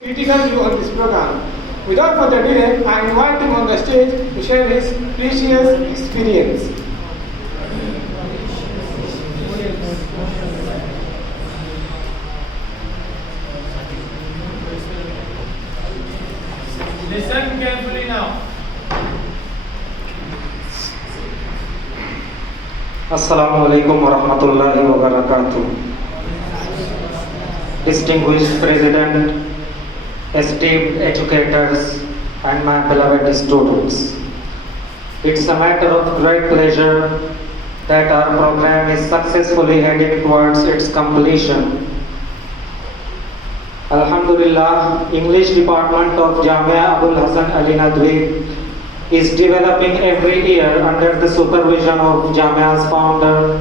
critical view on this program. Without further delay, I invite him on the stage to share his precious experience. Listen carefully now. Assalamu alaikum warahmatullahi wabarakatuh. Distinguished President, esteemed educators, and my beloved students. It's a matter of great pleasure that our program is successfully heading towards its completion. Alhamdulillah, English Department of Jamia Abul Hasan Ali Nadwi is developing every year under the supervision of Jamia's founder,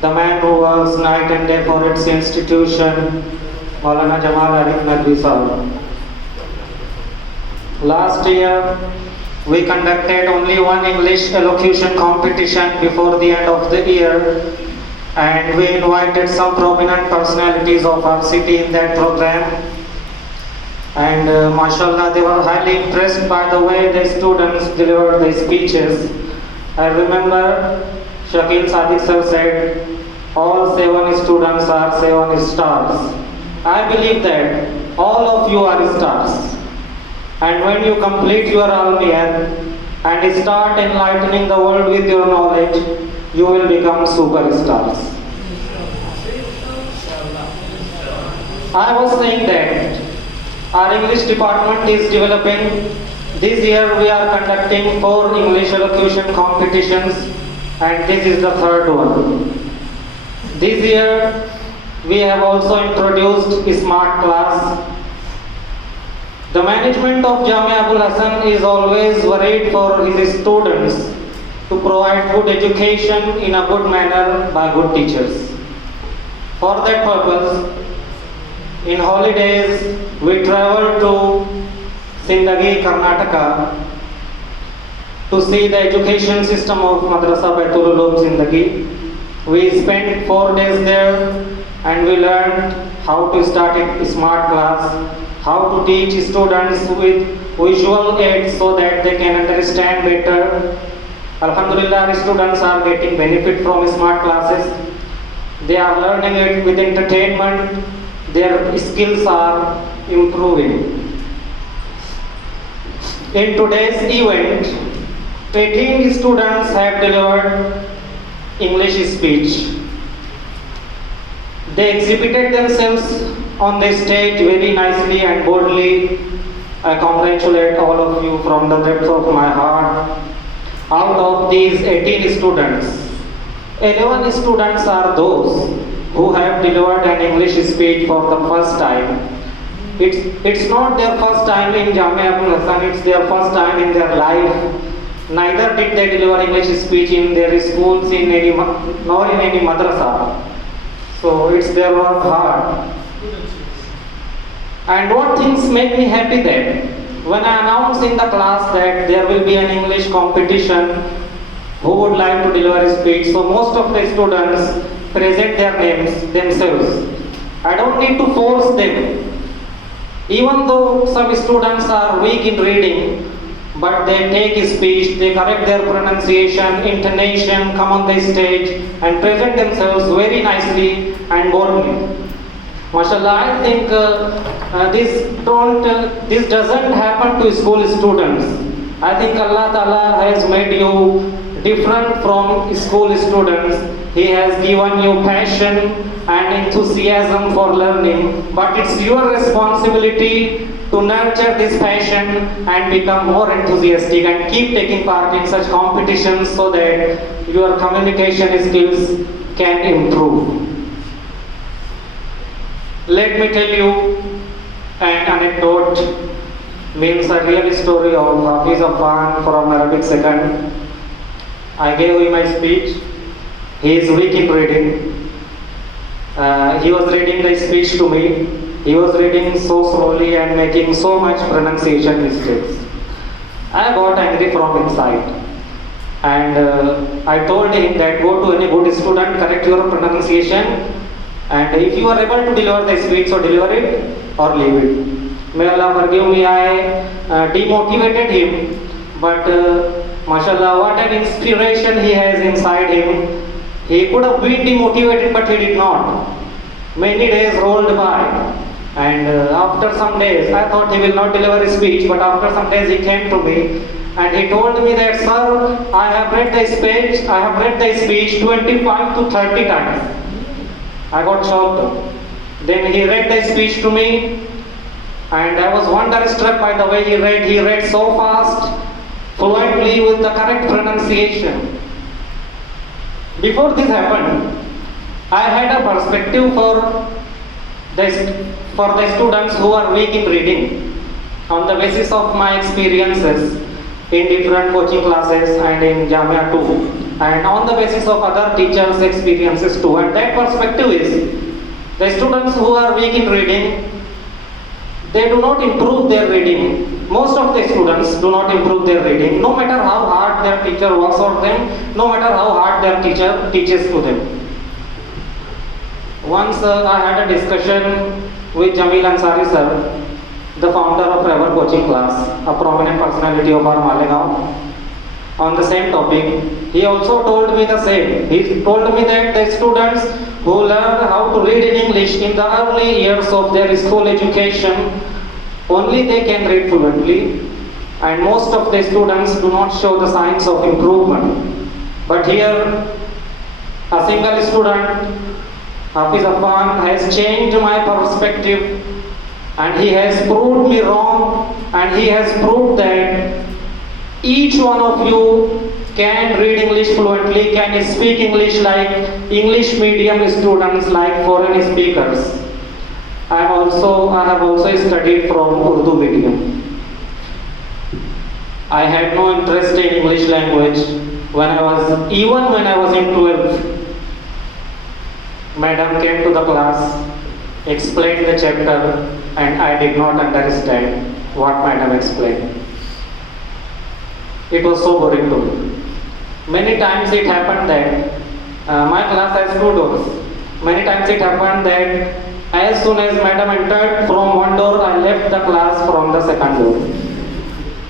the man who works night and day for its institution, Maulana Jamal Arif Nadwi Sahab. Last year, we conducted only one English elocution competition before the end of the year, and we invited some prominent personalities of our city in that program. And mashallah, they were highly impressed by the way the students delivered their speeches. I remember Shakil Sadiq sir said, all 7 students are 7 stars. I believe that all of you are stars. And when you complete your almiyan and start enlightening the world with your knowledge, you will become superstars. I was saying that our English department is developing. This year we are conducting 4 English elocution competitions, and this is the 3rd one. This year we have also introduced Smart Class. The management of Jamia Abul Hasan is always worried for his students to provide good education in a good manner by good teachers. For that purpose, in holidays, we traveled to Sindagi, Karnataka to see the education system of Madrasa Baitul Ulum Sindagi. We spent 4 days there and we learned how to start a smart class, how to teach students with visual aids so that they can understand better. Alhamdulillah, our students are getting benefit from smart classes. They are learning it with entertainment. Their skills are improving. In today's event, 18 students have delivered English speech. They exhibited themselves on the stage very nicely and boldly. I congratulate all of you from the depths of my heart. Out of these 18 students, 11 students are those who have delivered an English speech for the first time. It's not their first time in Jamia Abul Hasan, it's their first time in their life. Neither did they deliver English speech in their schools nor in any madrasa. So it's their work hard. And what things make me happy that when I announce in the class that there will be an English competition, who would like to deliver a speech, so most of the students present their names themselves. I don't need to force them. Even though some students are weak in reading, but they take a speech, they correct their pronunciation, intonation, come on the stage and present themselves very nicely and boldly. Mashallah, I think this doesn't happen to school students. I think Allah Ta'ala has made you different from school students. He has given you passion and enthusiasm for learning, but it's your responsibility to nurture this passion and become more enthusiastic and keep taking part in such competitions so that your communication skills can improve. Let me tell you an anecdote, means a real story of Hafiz Affan from Arabic 2nd. I gave him my speech. He is weak in reading. He was reading the speech to me. He was reading so slowly and making so much pronunciation mistakes. I got angry from inside. And I told him that go to any good student, correct your pronunciation, and if you are able to deliver the speech, so deliver it or leave it. May Allah forgive me, I demotivated him. But mashallah, what an inspiration he has inside him. He could have been demotivated, but he did not. Many days rolled by, and after some days, I thought he will not deliver his speech, but after some days he came to me and he told me that, sir, I have read the speech 25 to 30 times. I got shocked. Then he read the speech to me, and I was wonderstruck by the way he read. He read so fast, fluently with the correct pronunciation. Before this happened, I had a perspective for the students who are weak in reading on the basis of my experiences in different coaching classes and in Jamia too, and on the basis of other teachers' experiences too. And that perspective is, the students who are weak in reading, they do not improve their reading. Most of the students do not improve their reading, no matter how hard their teacher works on them, no matter how hard their teacher teaches to them. Once I had a discussion with Jamil Ansari sir, the founder of Ever Coaching Class, a prominent personality of our Malegaon, on the same topic. He also told me the same. He told me that the students who learn how to read in English in the early years of their school education, only they can read fluently, and most of the students do not show the signs of improvement. But here, a single student, Hafiz Affan, has changed my perspective, and he has proved me wrong, and he has proved that each one of you can read English fluently, can speak English like English medium students, like foreign speakers. I have also studied from Urdu medium. I had no interest in English language when I was in 12th. Madam came to the class, explained the chapter, and I did not understand what Madam explained. It was so boring to me. Many times it happened that my class has two doors. Many times it happened that as soon as Madam entered from one door, I left the class from the second door.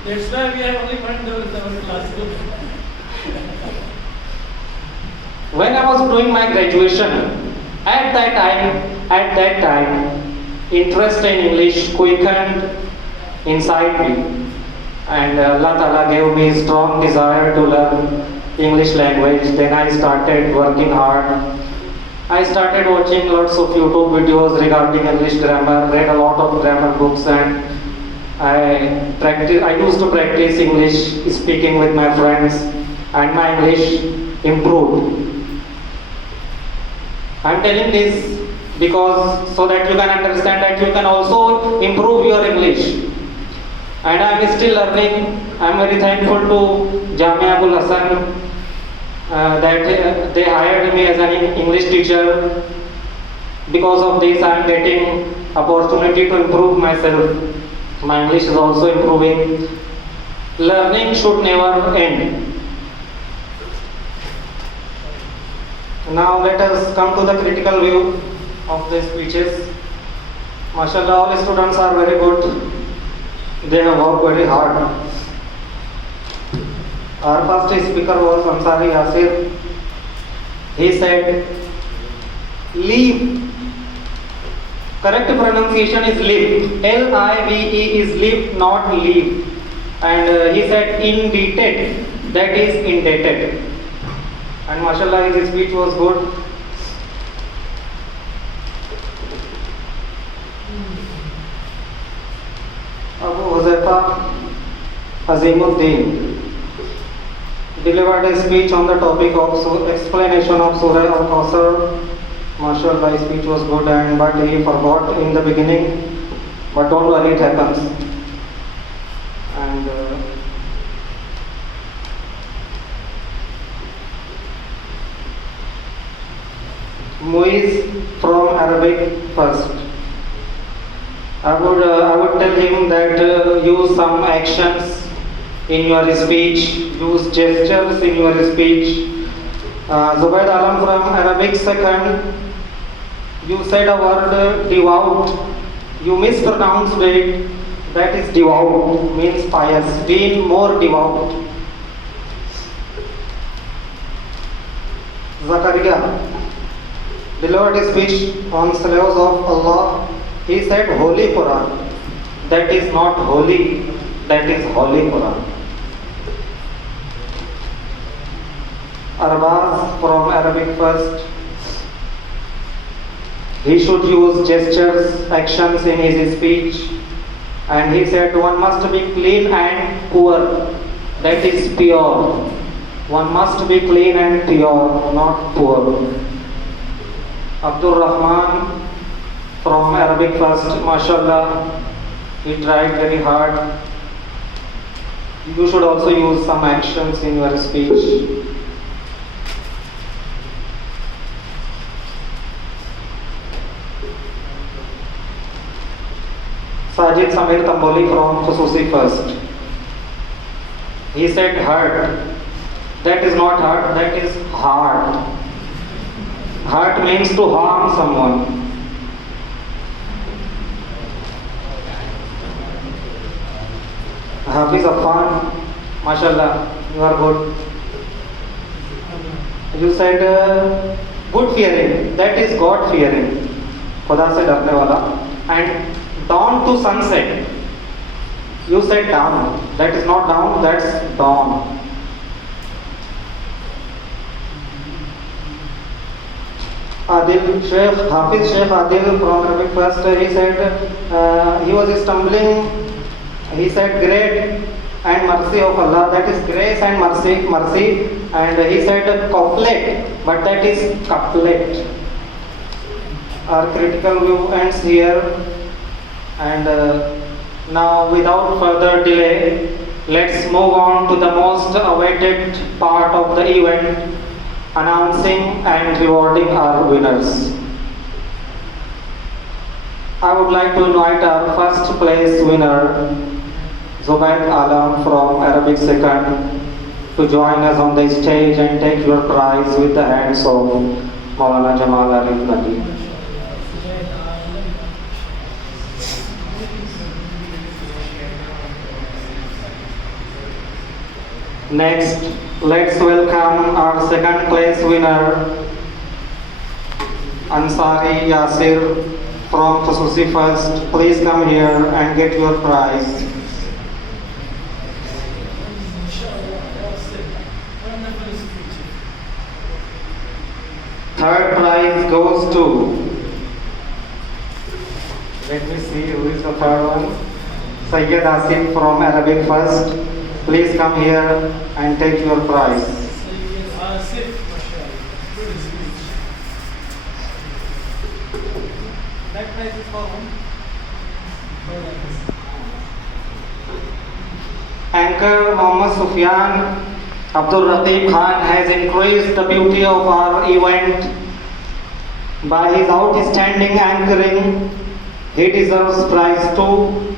That's why we have only one door in our classroom. When I was doing my graduation, at that time, interest in English quickened inside me, and Allah Ta'ala gave me strong desire to learn English language. Then I started working hard. I started watching lots of YouTube videos regarding English grammar, read a lot of grammar books, and I used to practice English speaking with my friends, and my English improved. I am telling this because so that you can understand that you can also improve your English. And I am still learning. I am very thankful to Jamia Abul Hassan that they hired me as an English teacher. Because of this, I am getting opportunity to improve myself. My English is also improving. Learning should never end. Now let us come to the critical view of the speeches. MashaAllah, all students are very good. They have worked very hard. Our first speaker was Ansari Yasir. He said, leave. Correct pronunciation is live. L-I-V-E is live, not leave. And he said indebted, that is indebted. And mashallah, his speech was good. Abu Huzaifa Azimuddin delivered a speech on the topic of explanation of Surah Al-Kawthar. Mashallah, his speech was good, but he forgot in the beginning. But don't worry, it happens. And Muiz from Arabic first. I would tell him that use some actions in your speech, use gestures in your speech. Zubaid Alam from Arabic second. You said a word devout. You mispronounced it. that is devout, means pious, being more devout. Zakaria delivered his speech on slaves of Allah. He said Holy Quran. That is not holy, that is Holy Quran. Arbaz from Arabic first. He should use gestures, actions in his speech. And he said one must be clean and poor. That is pure. One must be clean and pure, not poor. Abdul Rahman from Arabic first, mashallah, he tried very hard. You should also use some actions in your speech. Sajid Samir Tamboli from Khususi first. He said hurt. That is not hurt, that is heart. Hurt means to harm someone. Hafiz Affan, mashallah, you are good. You said good fearing, that is God fearing. Khuda se darne wala. And dawn to sunset. You said down, that is not down, that's dawn. Adil Sheikh, Hafiz Sheikh Adil from Arabic first, he said he was stumbling. He said great and mercy of Allah, that is grace and mercy. And he said couplet, but that is couplet. Our critical view ends here. And now without further delay, let's move on to the most awaited part of the event, announcing and rewarding our winners. I would like to invite our first place winner, Zubayd Alam from Arabic second, to join us on the stage and take your prize with the hands of Maulana Jamal Arif Nadi. Next, let's welcome our second place winner, Ansari Yasir from Khususi first. Please come here and get your prize. Third prize goes to, let me see who is the third one. Sayyid Asif from Arabic first. Please come here and take your prize. That prize is for whom? Anchor Mohammad Sufyan Abdul Ratib Khan has increased the beauty of our event by his outstanding anchoring. He deserves prize too.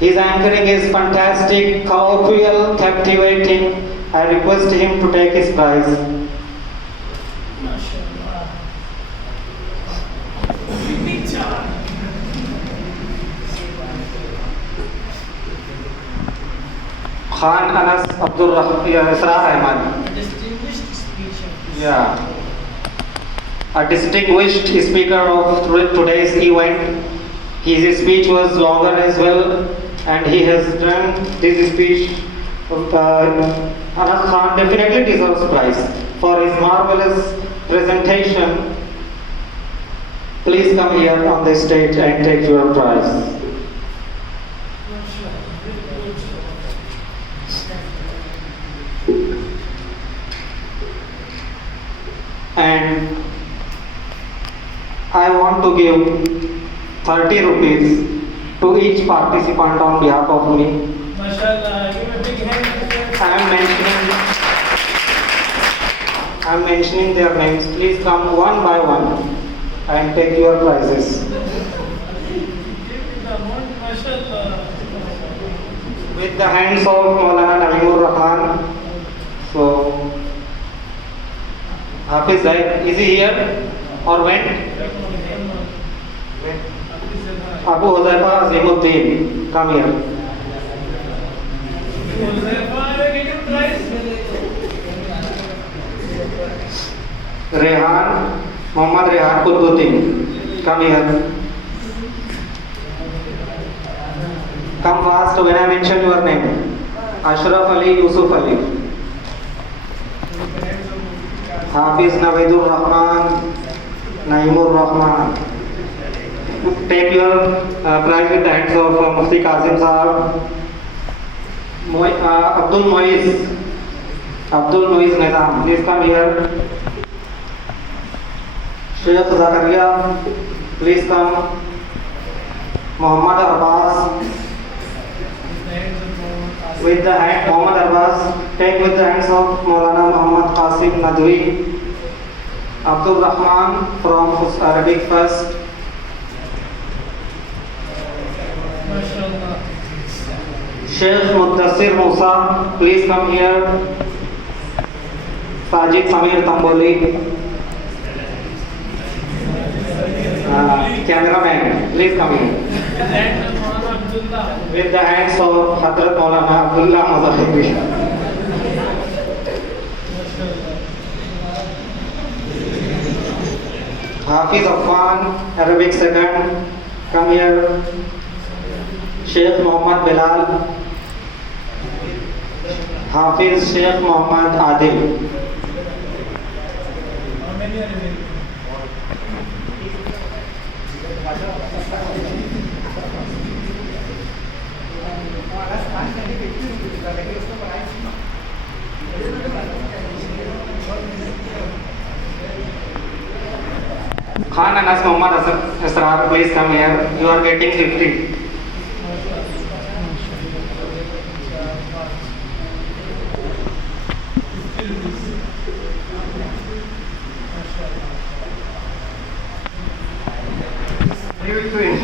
His anchoring is fantastic, colloquial, captivating. I request him to take his prize. Khan Anas Abdul Israr Ahmad. Distinguished speech. Yeah. A distinguished speaker of today's event. His speech was longer as well, and he has done this speech. Anas Khan definitely deserves prize for his marvelous presentation. Please come here on the stage and take your prize. And I want to give 30 rupees to each participant on behalf of me. Mashallah, give a big hand. I am mentioning their names. Please come one by one and take your prizes. Give the amount, mashallah. With the hands of Maulana Naeemur Rahman. So, Hafiz, is he here or went? Went. Abu Huzaifa Azimuddin. Come here. Rehan, Muhammad Rehan Qutbuddin. Come here. Come fast when I mention your name. Ashraf Ali Yusuf Ali. Hafiz Naveedur Rahman Naimur Rahman. Take your prize with the hands of Mufti Kazim Sahab. Abdul Muiz Nizam. Please come here. Sheikh Zakaria, please come. Muhammad Abbas. With the hand, Muhammad Abbas, take with the hands of Maulana Muhammad Qasim Nadwi. Abdul Rahman from Arabic first. Sheikh Mudassir Musa, please come here. Sajid Samir Tamboli. Cameraman, please come here. With the hands of Hadrat Maulana Abdullah Mazahibi. Hafiz Affan, Arabic second, come here. Sheikh Muhammad Bilal. Hafiz Sheikh Muhammad Adil. How many are remaining? Khan Anas Muhammad Asrar, please come here. You are getting 50. Give it to him.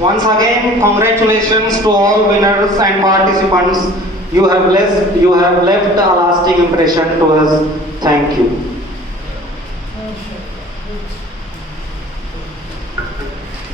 Once again, congratulations to all winners and participants. You have left a lasting impression to us. Thank you.